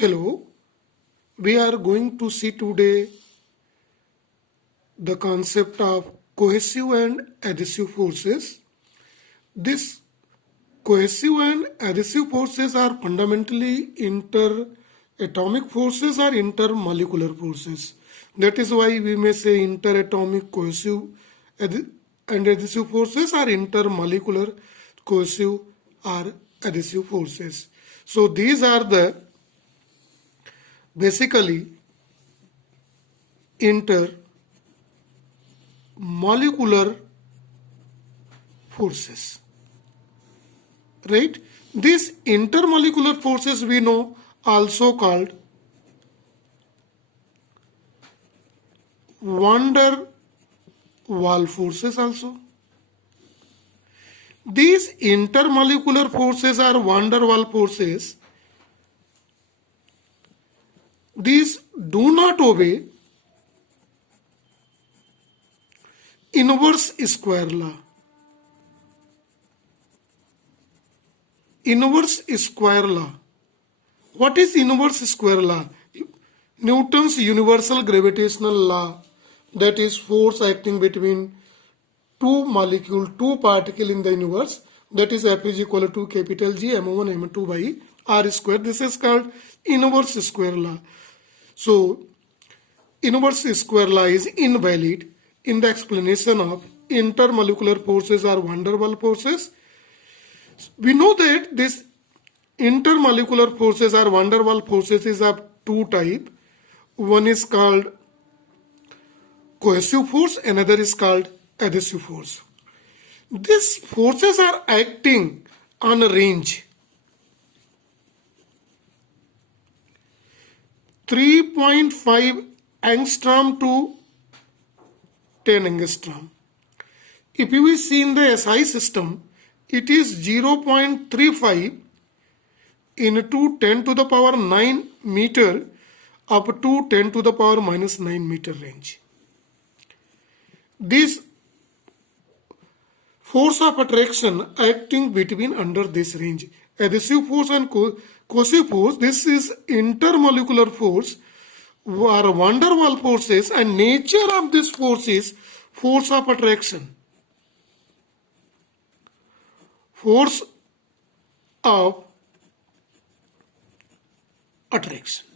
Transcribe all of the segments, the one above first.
Hello, we are going to see today the concept of cohesive and adhesive forces. These cohesive and adhesive forces are fundamentally interatomic forces or intermolecular forces. That is why we may say interatomic cohesive and adhesive forces or intermolecular cohesive or adhesive forces. So these are the basically intermolecular forces, right? These intermolecular forces we know also called van der Waal forces also. These intermolecular forces are van der Waal forces. These do not obey inverse square law. Inverse square law. What is inverse square law? Newton's universal gravitational law, that is force acting between two particle in the universe, that is F is equal to capital G m1 m2 by r square. This is called inverse square law. So inverse square law is invalid in the explanation of intermolecular forces or van der Waal forces. We know that this intermolecular forces or van der Waal forces is of two types. One is called cohesive force, another is called adhesive force. These forces are acting on a range 3.5 angstrom to 10 angstrom. If we see in the SI system, it is 0.35 into 10 to the power 9 meter up to 10 to the power minus 9 meter range. This force of attraction acting between under this range. Adhesive force and cohesive force, this is intermolecular force or van der Waal forces, and nature of this force is force of attraction. Force of attraction.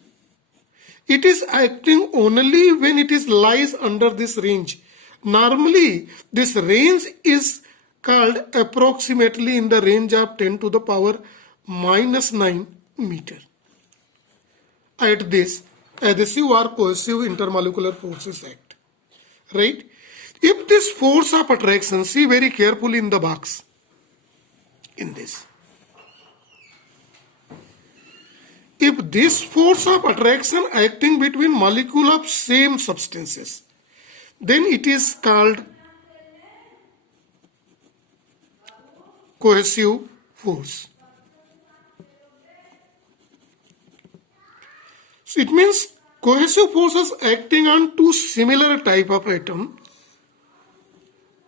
It is acting only when it is lies under this range. Normally, this range is called approximately in the range of 10 to the power minus 9 meter. At this, adhesive or cohesive intermolecular forces act. Right? If this force of attraction, see very carefully in the box, in this. If this force of attraction acting between molecules of same substances, then it is called cohesive force. So it means cohesive forces acting on two similar type of atom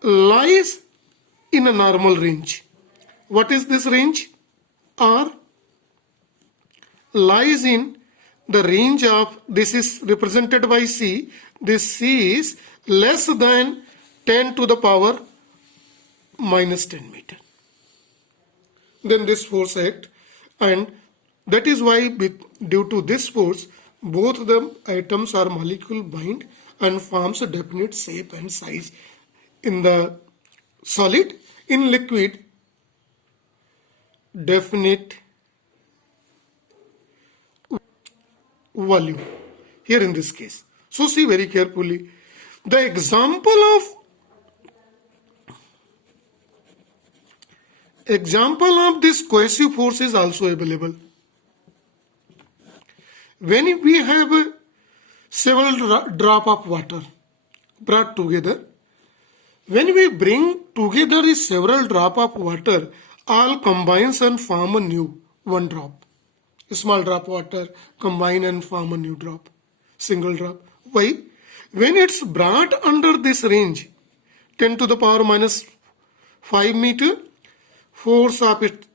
lies in a normal range. What is this range? R lies in the range of, this is represented by C, this C is less than 10 to the power minus 10 meter. Then this force act, and that is why due to this force both the atoms or molecule bind and forms a definite shape and size in the solid, in liquid definite volume here in this case. So see very carefully. The example of this cohesive force is also available. When we have several drop of water brought together, when we bring together several drop of water, all combines and form a new one drop. A small drop water combine and form a new drop, single drop. Why? When it's brought under this range, 10 to the power minus 5 meter, force of it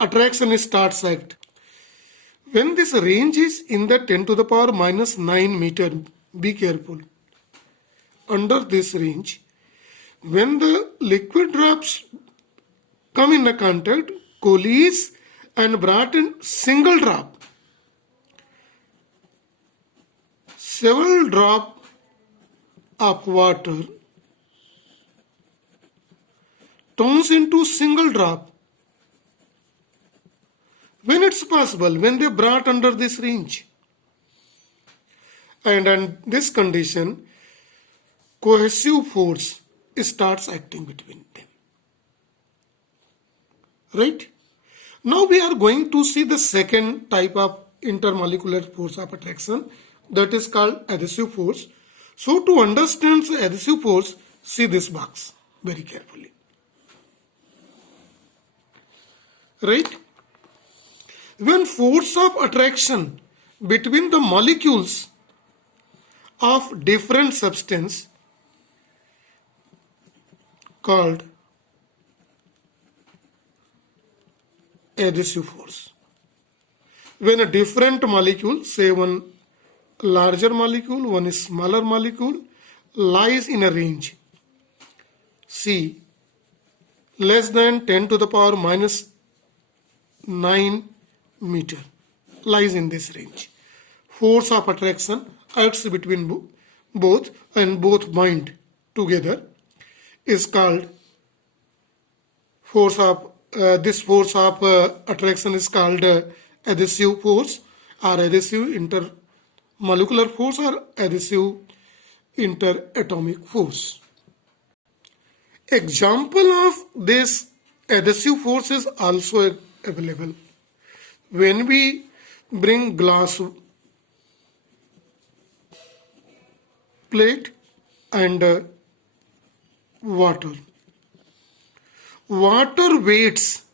attraction starts act. When this range is in the 10 to the power minus 9 meter, be careful. Under this range, when the liquid drops come in a contact, coalesce and brought in single drop. Several drop of water turns into single drop. When it's possible, when they brought under this range. And in this condition, cohesive force starts acting between them. Right? Now we are going to see the second type of intermolecular force of attraction, that is called adhesive force. So to understand the adhesive force, see this box very carefully. Right? When force of attraction between the molecules of different substance called adhesive force. When a different molecule, say one larger molecule, one smaller molecule, lies in a range, C, less than 10 to the power minus 9 meter, lies in this range. Force of attraction acts between both and both bind together is called force of this force of attraction is called adhesive force or adhesive intermolecular force or adhesive interatomic force. Example of this adhesive force is also available. When we bring glass plate and water weights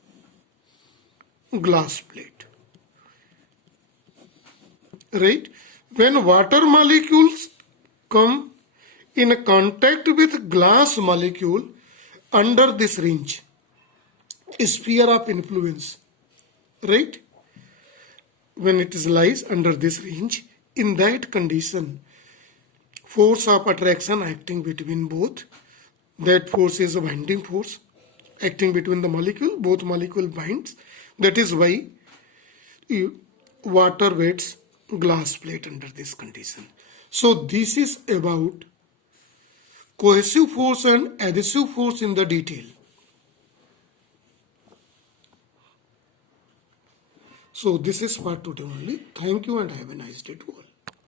glass plate, right? When water molecules come in contact with glass molecule under this range, sphere of influence, right? When it lies under this range, in that condition, force of attraction acting between both, that force is a binding force acting between the molecule, both molecule binds. That is why water weights glass plate under this condition. So this is about cohesive force and adhesive force in the detail. So this is for today only. Thank you and have a nice day to all.